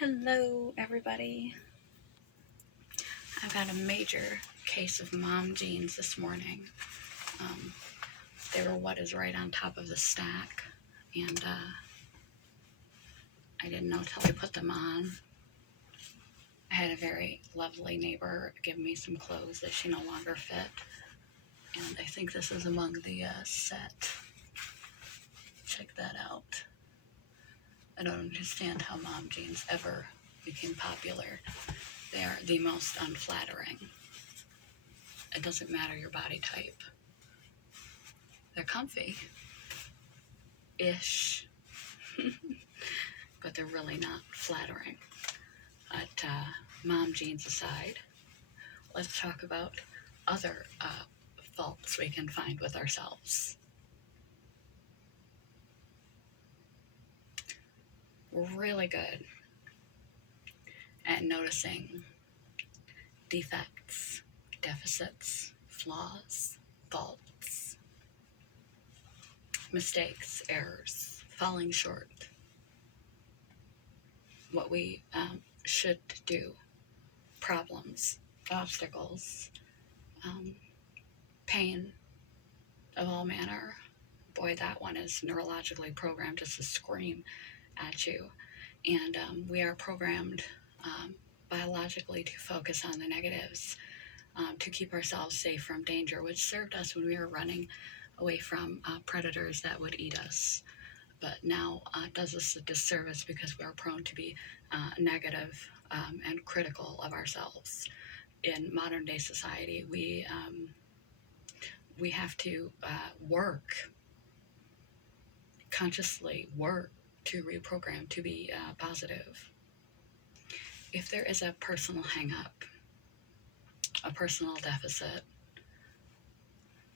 Hello, everybody. I've got a major case of mom jeans this morning. They were what is right on top of the stack, and I didn't know till I put them on. I had a very lovely neighbor give me some clothes that she no longer fit, and I think this is among the set. Check that out. I don't understand how mom jeans ever became popular. They are the most unflattering. It doesn't matter your body type. They're comfy-ish, but they're really not flattering. But mom jeans aside, let's talk about other faults we can find with ourselves. We're really good at noticing defects, deficits, flaws, faults, mistakes, errors, falling short, what we should do, problems, obstacles, pain of all manner. Boy, that one is neurologically programmed just to scream at you. And we are programmed biologically to focus on the negatives, to keep ourselves safe from danger, which served us when we were running away from predators that would eat us. But now does us a disservice because we are prone to be negative and critical of ourselves. In modern day society, we have to consciously work to reprogram to be positive. If there is a personal hang-up, a personal deficit,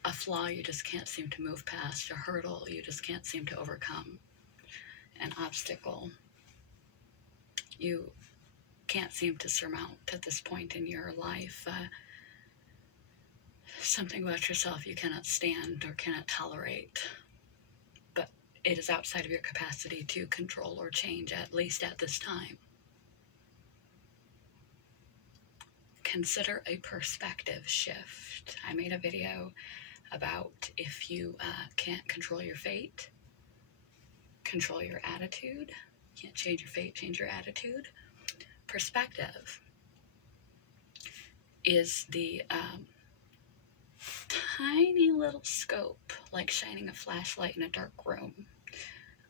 a flaw you just can't seem to move past, a hurdle you just can't seem to overcome, an obstacle you can't seem to surmount at this point in your life, something about yourself you cannot stand or cannot tolerate, but it is outside of your capacity to control or change, at least at this time. Consider a perspective shift. I made a video about if you can't control your fate, control your attitude. Can't change your fate, change your attitude. Perspective is the tiny little scope, like shining a flashlight in a dark room,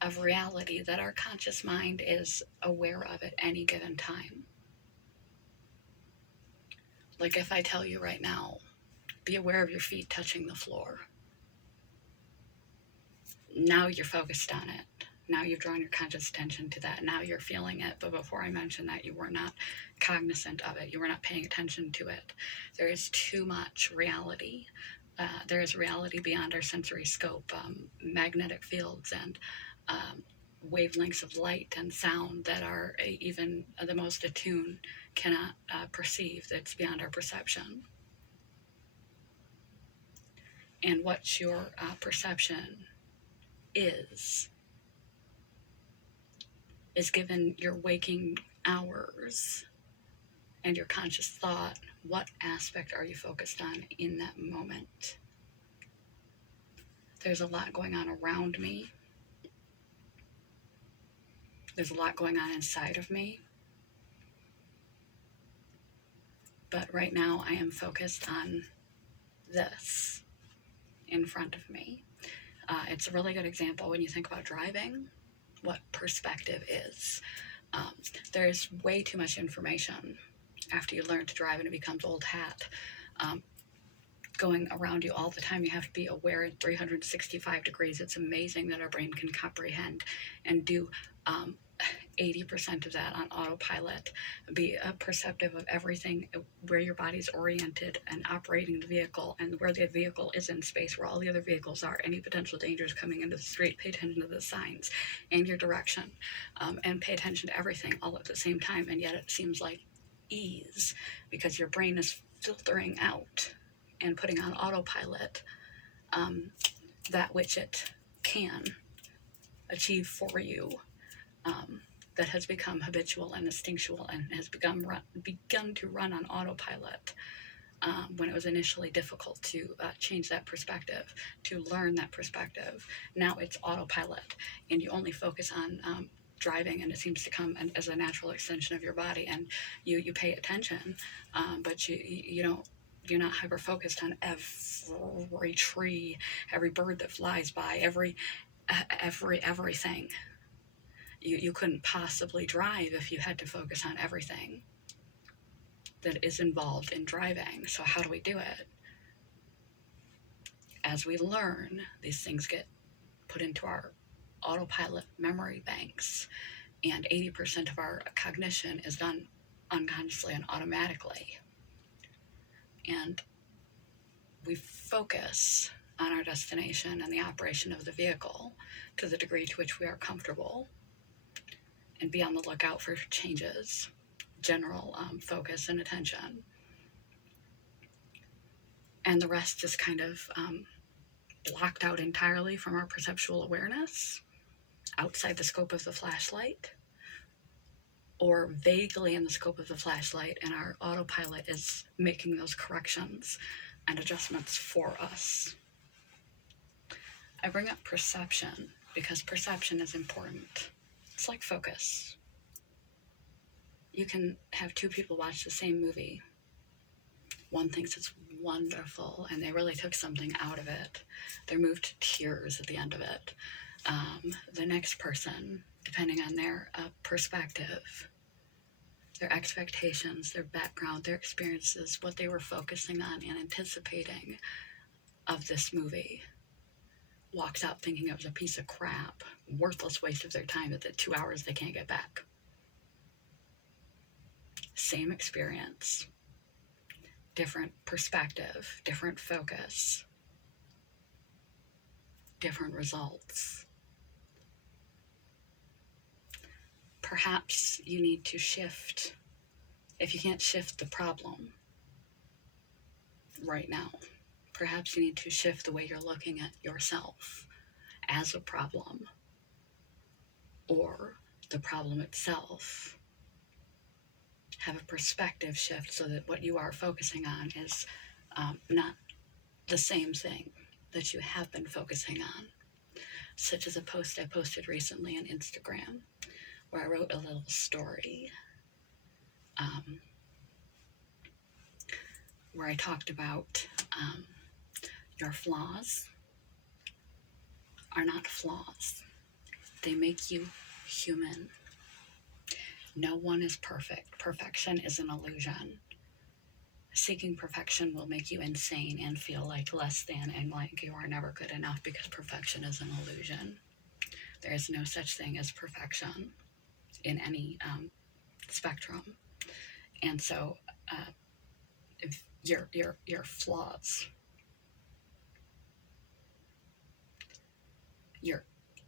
of reality that our conscious mind is aware of at any given time. Like if I tell you right now, be aware of your feet touching the floor. Now you're focused on it. Now you've drawn your conscious attention to that. Now you're feeling it. But before I mentioned that, you were not cognizant of it. You were not paying attention to it. There is too much reality. There is reality beyond our sensory scope, magnetic fields and wavelengths of light and sound that are even the most attuned cannot perceive. That's beyond our perception. And what your perception is given your waking hours and your conscious thought. What aspect are you focused on in that moment? There's a lot going on around me. There's a lot going on inside of me. But right now I am focused on this in front of me. It's a really good example when you think about driving, what perspective is. There's way too much information after you learn to drive and it becomes old hat. Going around you all the time, you have to be aware at 365 degrees. It's amazing that our brain can comprehend and do 80% of that on autopilot, be perceptive of everything, where your body's oriented and operating the vehicle and where the vehicle is in space, where all the other vehicles are, any potential dangers coming into the street. Pay attention to the signs and your direction, and pay attention to everything all at the same time. And yet it seems like ease because your brain is filtering out and putting on autopilot that which it can achieve for you. that has become habitual and instinctual and has begun to run on autopilot, when it was initially difficult to change that perspective, to learn that perspective. Now it's autopilot, and you only focus on driving, and it seems to come as a natural extension of your body, and you pay attention, but you don't. You're not hyper focused on every tree, every bird that flies by, everything. You couldn't possibly drive if you had to focus on everything that is involved in driving. So how do we do it? As we learn, these things get put into our autopilot memory banks, and 80% of our cognition is done unconsciously and automatically. And we focus on our destination and the operation of the vehicle to the degree to which we are comfortable, and be on the lookout for changes, general focus and attention. And the rest is kind of blocked out entirely from our perceptual awareness, outside the scope of the flashlight, or vaguely in the scope of the flashlight, and our autopilot is making those corrections and adjustments for us. I bring up perception because perception is important. It's like focus. You can have two people watch the same movie. One thinks it's wonderful and they really took something out of it. They're moved to tears at the end of it. The next person, depending on their perspective, their expectations, their background, their experiences, what they were focusing on and anticipating of this movie, walks out thinking it was a piece of crap, worthless waste of their time, that the 2 hours they can't get back. Same experience, different perspective, different focus, different results. Perhaps you need to shift, if you can't shift the problem right now, perhaps you need to shift the way you're looking at yourself as a problem, or the problem itself. Have a perspective shift so that what you are focusing on is not the same thing that you have been focusing on. Such as a post I posted recently on Instagram, where I wrote a little story where I talked about your flaws are not flaws. They make you human. No one is perfect. Perfection is an illusion. Seeking perfection will make you insane and feel like less than and like you are never good enough, because perfection is an illusion. There is no such thing as perfection in any spectrum. And so if your flaws, your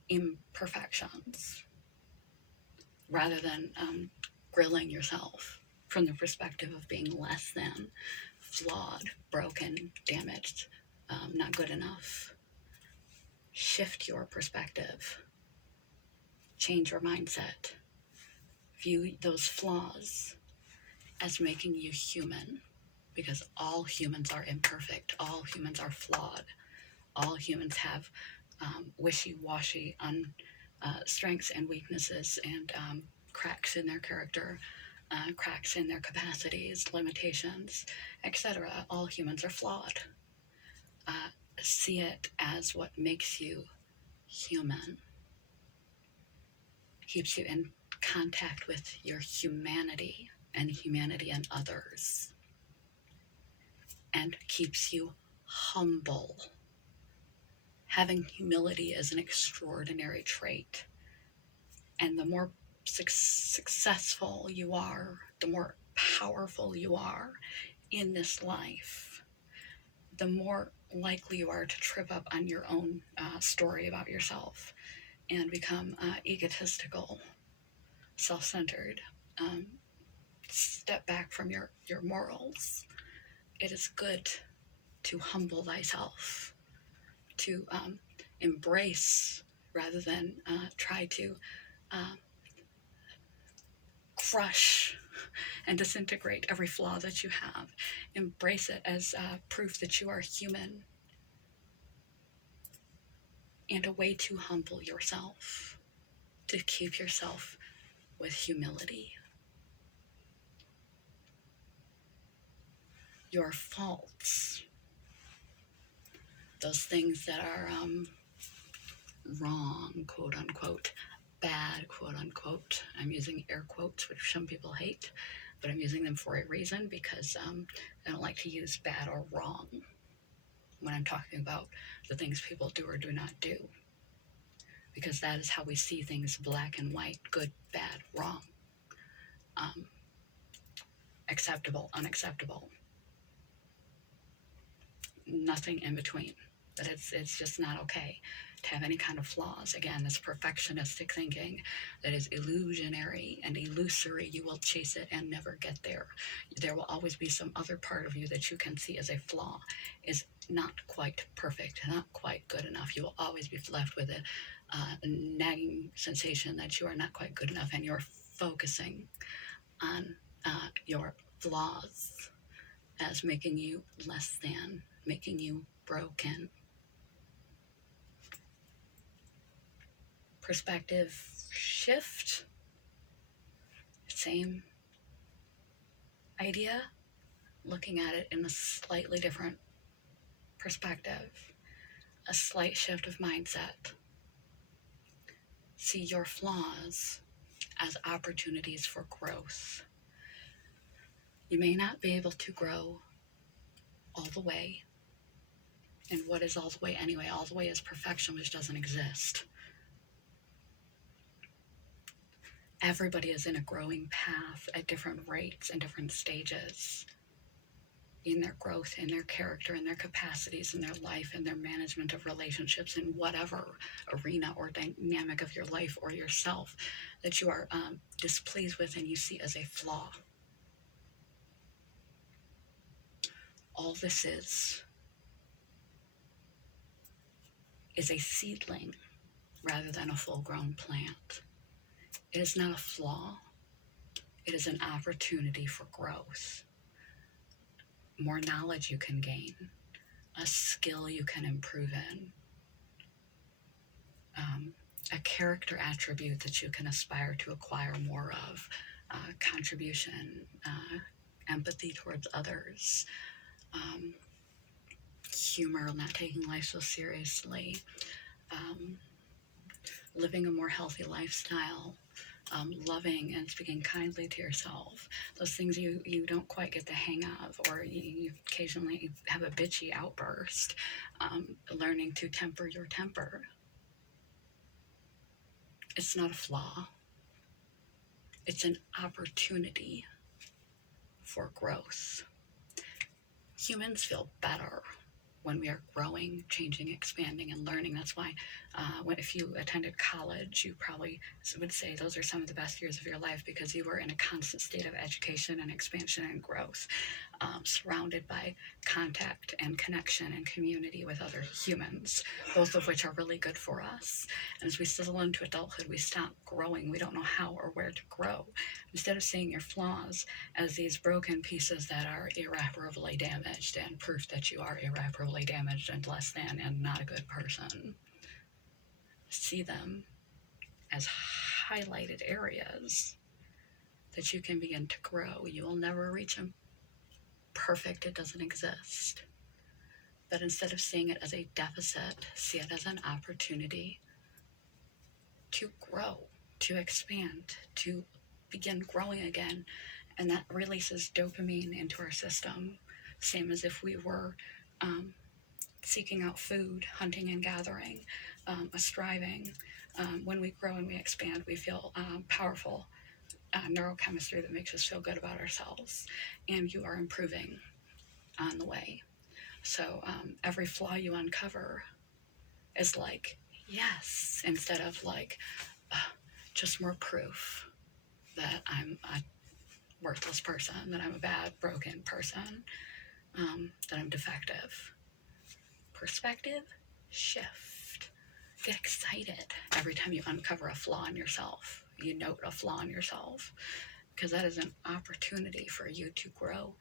imperfections, rather than grilling yourself from the perspective of being less than, flawed, broken, damaged, not good enough. Shift your perspective. Change your mindset. View those flaws as making you human, because all humans are imperfect. All humans are flawed. All humans have wishy-washy strengths and weaknesses, and cracks in their character, cracks in their capacities, limitations, etc. All humans are flawed. See it as what makes you human. Keeps you in contact with your humanity and humanity in others. And keeps you humble. Having humility is an extraordinary trait. And the more successful you are, the more powerful you are in this life, the more likely you are to trip up on your own story about yourself and become egotistical, self-centered, step back from your morals. It is good to humble thyself, to embrace rather than try to crush and disintegrate every flaw that you have. Embrace it as proof that you are human and a way to humble yourself, to keep yourself with humility. Your faults, those things that are wrong, quote unquote, bad, quote unquote. I'm using air quotes, which some people hate, but I'm using them for a reason because I don't like to use bad or wrong when I'm talking about the things people do or do not do, because that is how we see things, black and white, good, bad, wrong, acceptable, unacceptable, nothing in between. That it's just not okay to have any kind of flaws. Again, this perfectionistic thinking that is illusionary and illusory. You will chase it and never get there. There will always be some other part of you that you can see as a flaw, is not quite perfect, not quite good enough. You will always be left with a nagging sensation that you are not quite good enough, and you're focusing on your flaws as making you less than, making you broken. Perspective shift, same idea, looking at it in a slightly different perspective, a slight shift of mindset. See your flaws as opportunities for growth. You may not be able to grow all the way. And what is all the way anyway? All the way is perfection, which doesn't exist. Everybody is in a growing path at different rates and different stages in their growth, in their character, in their capacities, in their life, in their management of relationships, in whatever arena or dynamic of your life or yourself that you are displeased with and you see as a flaw. All this is a seedling rather than a full-grown plant. It is not a flaw. It is an opportunity for growth. More knowledge you can gain, a skill you can improve in, a character attribute that you can aspire to acquire more of, contribution, empathy towards others, humor, not taking life so seriously, living a more healthy lifestyle, loving and speaking kindly to yourself, those things you don't quite get the hang of, or you occasionally have a bitchy outburst, learning to temper your temper. It's not a flaw. It's an opportunity for growth. Humans feel better when we are growing, changing, expanding, and learning. That's why if you attended college, you probably would say those are some of the best years of your life, because you were in a constant state of education and expansion and growth, surrounded by contact and connection and community with other humans, both of which are really good for us. And as we settle into adulthood, we stop growing. We don't know how or where to grow. Instead of seeing your flaws as these broken pieces that are irreparably damaged and proof that you are irreparably damaged and less than and not a good person, see them as highlighted areas that you can begin to grow. You will never reach them perfect. It doesn't exist. But instead of seeing it as a deficit, see it as an opportunity to grow, to expand, to begin growing again. And that releases dopamine into our system, same as if we were seeking out food, hunting and gathering, striving. When we grow and we expand, we feel powerful neurochemistry that makes us feel good about ourselves, and you are improving on the way. So every flaw you uncover is like, yes, instead of like, just more proof that I'm a worthless person, that I'm a bad, broken person, that I'm defective. Perspective shift. Get excited every time you uncover a flaw in yourself. You note a flaw in yourself. because that is an opportunity for you to grow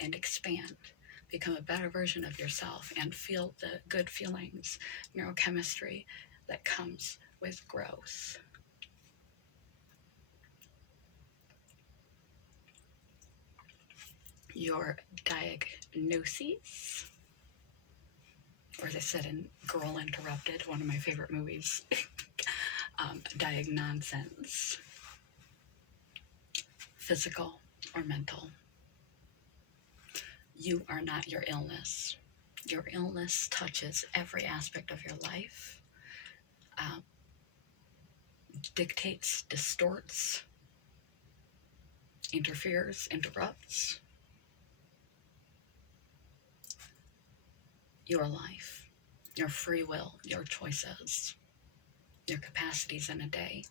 and expand, become a better version of yourself, and feel the good feelings, neurochemistry that comes with growth. Your diagnoses, or as I said in Girl Interrupted, one of my favorite movies, diagnoses, physical or mental. You are not your illness. Your illness touches every aspect of your life, dictates, distorts, interferes, interrupts your life, your free will, your choices, your capacities in a day.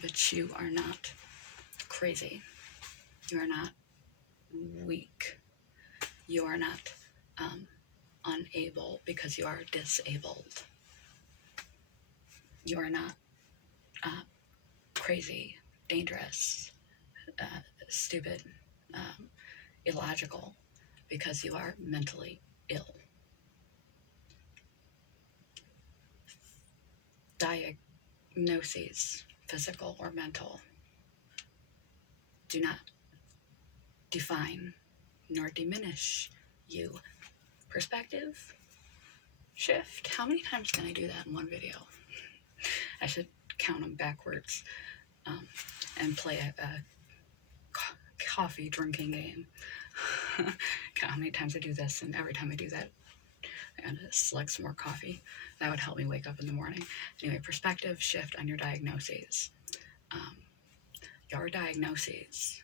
But you are not crazy. You are not weak. You are not unable because you are disabled. You are not crazy, dangerous, stupid, illogical because you are mentally ill. Diagnoses, physical or mental, do not define nor diminish you. Perspective shift. How many times can I do that in one video? I should count them backwards and play a coffee drinking game. Count how many times I do this, and every time I do that, I'm gonna select some more coffee. That would help me wake up in the morning. Anyway, perspective shift on your diagnoses. Your diagnoses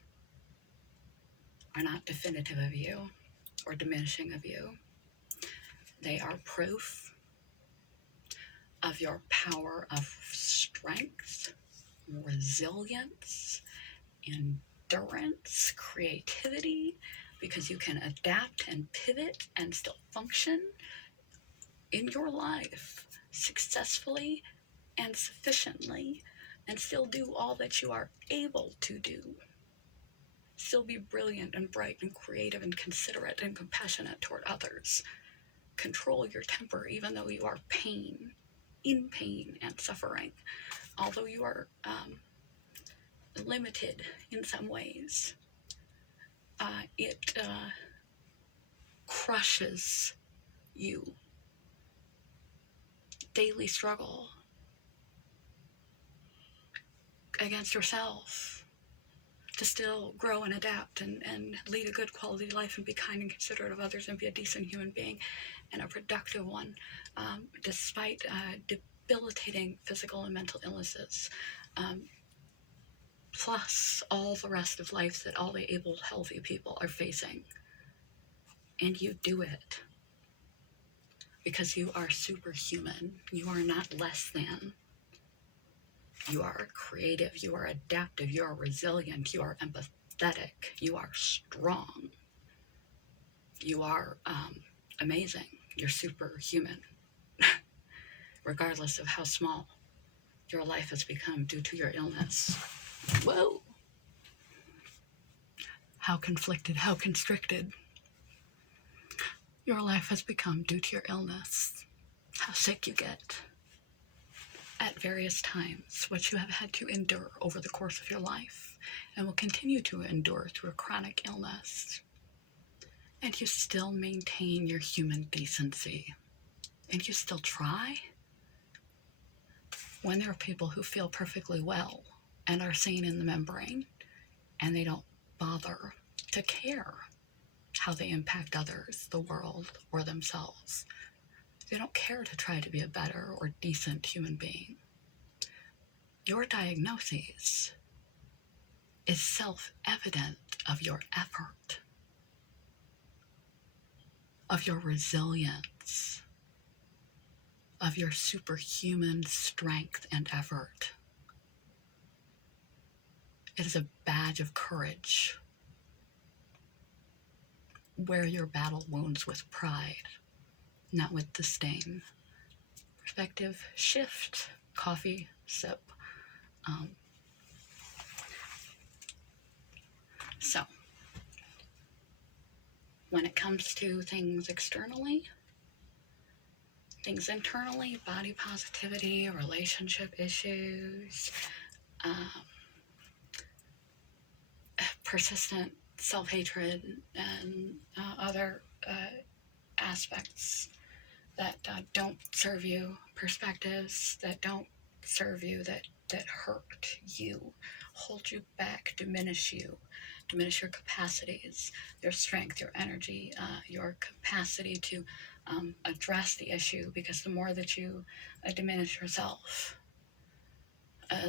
are not definitive of you or diminishing of you. They are proof of your power of strength, resilience, endurance, creativity, because you can adapt and pivot and still function in your life successfully and sufficiently, and still do all that you are able to do. Still be brilliant and bright and creative and considerate and compassionate toward others. Control your temper even though you are in pain and suffering. Although you are limited in some ways, it crushes you. Daily struggle against yourself to still grow and adapt and lead a good quality life and be kind and considerate of others and be a decent human being and a productive one, despite debilitating physical and mental illnesses, plus all the rest of life that all the able, healthy people are facing. And you do it because you are superhuman. You are not less than. You are creative, you are adaptive, you are resilient, you are empathetic, you are strong, you are amazing, you're superhuman, regardless of how small your life has become due to your illness. Whoa! How conflicted, how constricted your life has become due to your illness. How sick you get at various times, what you have had to endure over the course of your life and will continue to endure through a chronic illness. And you still maintain your human decency. And you still try. When there are people who feel perfectly well and are sane in the membrane, and they don't bother to care how they impact others, the world, or themselves. They don't care to try to be a better or decent human being. Your diagnosis is self-evident of your effort, of your resilience, of your superhuman strength and effort. It is a badge of courage. Wear your battle wounds with pride, not with disdain. Perspective shift, coffee sip. So, when it comes to things externally, things internally, body positivity, relationship issues, persistent self-hatred, and other aspects that don't serve you, perspectives that don't serve you, that hurt you, hold you back, diminish your capacities, your strength, your energy, your capacity to address the issue, because the more that you diminish yourself,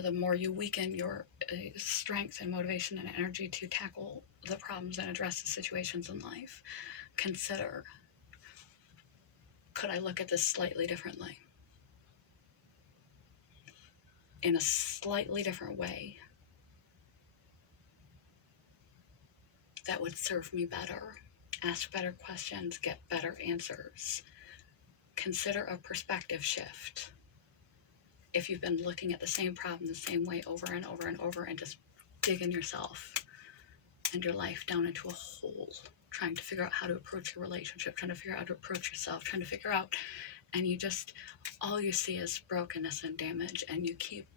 the more you weaken your strength and motivation and energy to tackle the problems and address the situations in life. Consider, could I look at this slightly differently? In a slightly different way that would serve me better, ask better questions, get better answers. Consider a perspective shift. If you've been looking at the same problem the same way over and over and over and just digging yourself and your life down into a hole, trying to figure out how to approach your relationship, trying to figure out how to approach yourself, trying to figure out, and you just, all you see is brokenness and damage, and you keep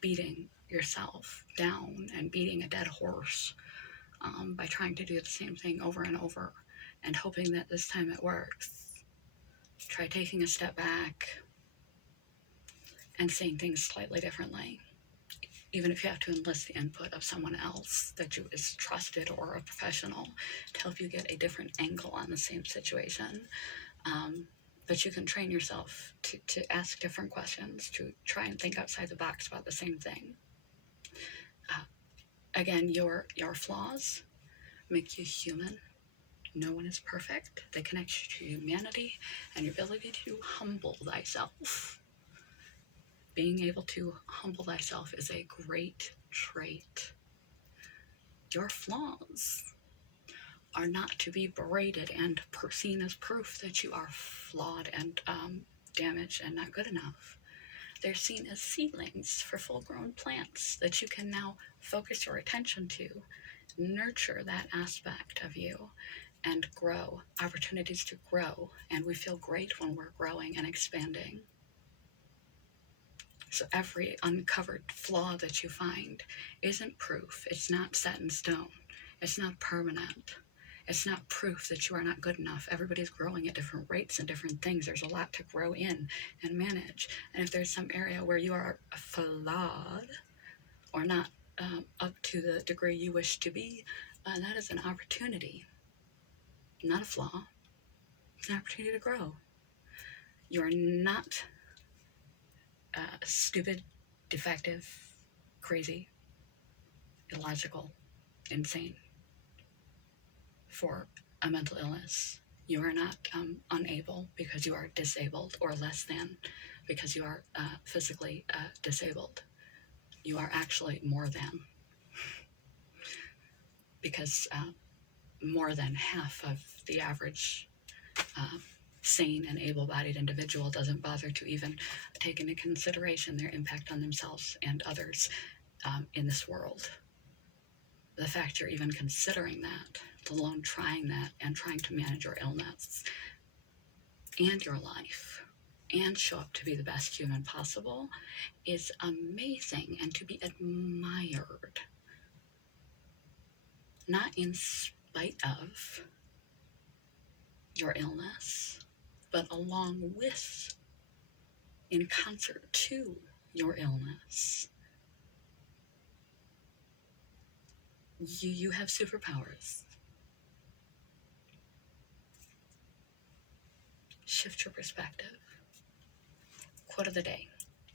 beating yourself down and beating a dead horse by trying to do the same thing over and over and hoping that this time it works. Try taking a step back and seeing things slightly differently, even if you have to enlist the input of someone else that you is trusted or a professional to help you get a different angle on the same situation. But you can train yourself to ask different questions, to try and think outside the box about the same thing. Again, your flaws make you human. No one is perfect. They connect you to humanity and your ability to humble thyself. Being able to humble thyself is a great trait. Your flaws are not to be berated and seen as proof that you are flawed and damaged and not good enough. They're seen as seedlings for full-grown plants that you can now focus your attention to, nurture that aspect of you, and grow, opportunities to grow. And we feel great when we're growing and expanding. So every uncovered flaw that you find isn't proof. It's not set in stone. It's not permanent. It's not proof that you are not good enough. Everybody's growing at different rates and different things. There's a lot to grow in and manage. And if there's some area where you are flawed or not up to the degree you wish to be, that is an opportunity, not a flaw. It's an opportunity to grow. You're not stupid, defective, crazy, illogical, insane for a mental illness. You are not unable because you are disabled, or less than because you are physically disabled. You are actually more than, because more than half of the average sane and able-bodied individual doesn't bother to even take into consideration their impact on themselves and others in this world. The fact you're even considering that, let alone trying that and trying to manage your illness and your life and show up to be the best human possible, is amazing and to be admired. Not in spite of your illness, but along with, in concert to your illness. You have superpowers. Shift your perspective. Quote of the day.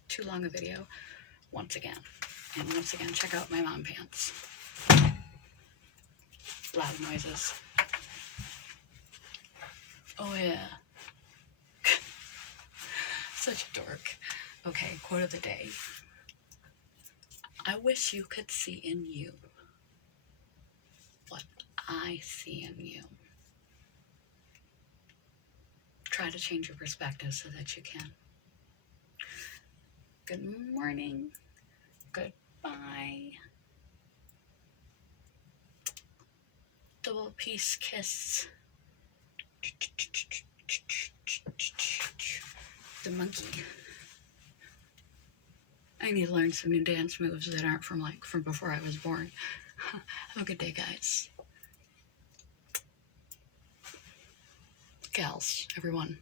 Too long a video, once again. And once again, check out my mom pants. Loud noises. Oh yeah. Such a dork. Okay, quote of the day. I wish you could see in you what I see in you. Try to change your perspective so that you can. Good morning. Goodbye. Double peace kiss. The monkey. I need to learn some new dance moves that aren't from before I was born. Have a good day, guys. Gals, everyone.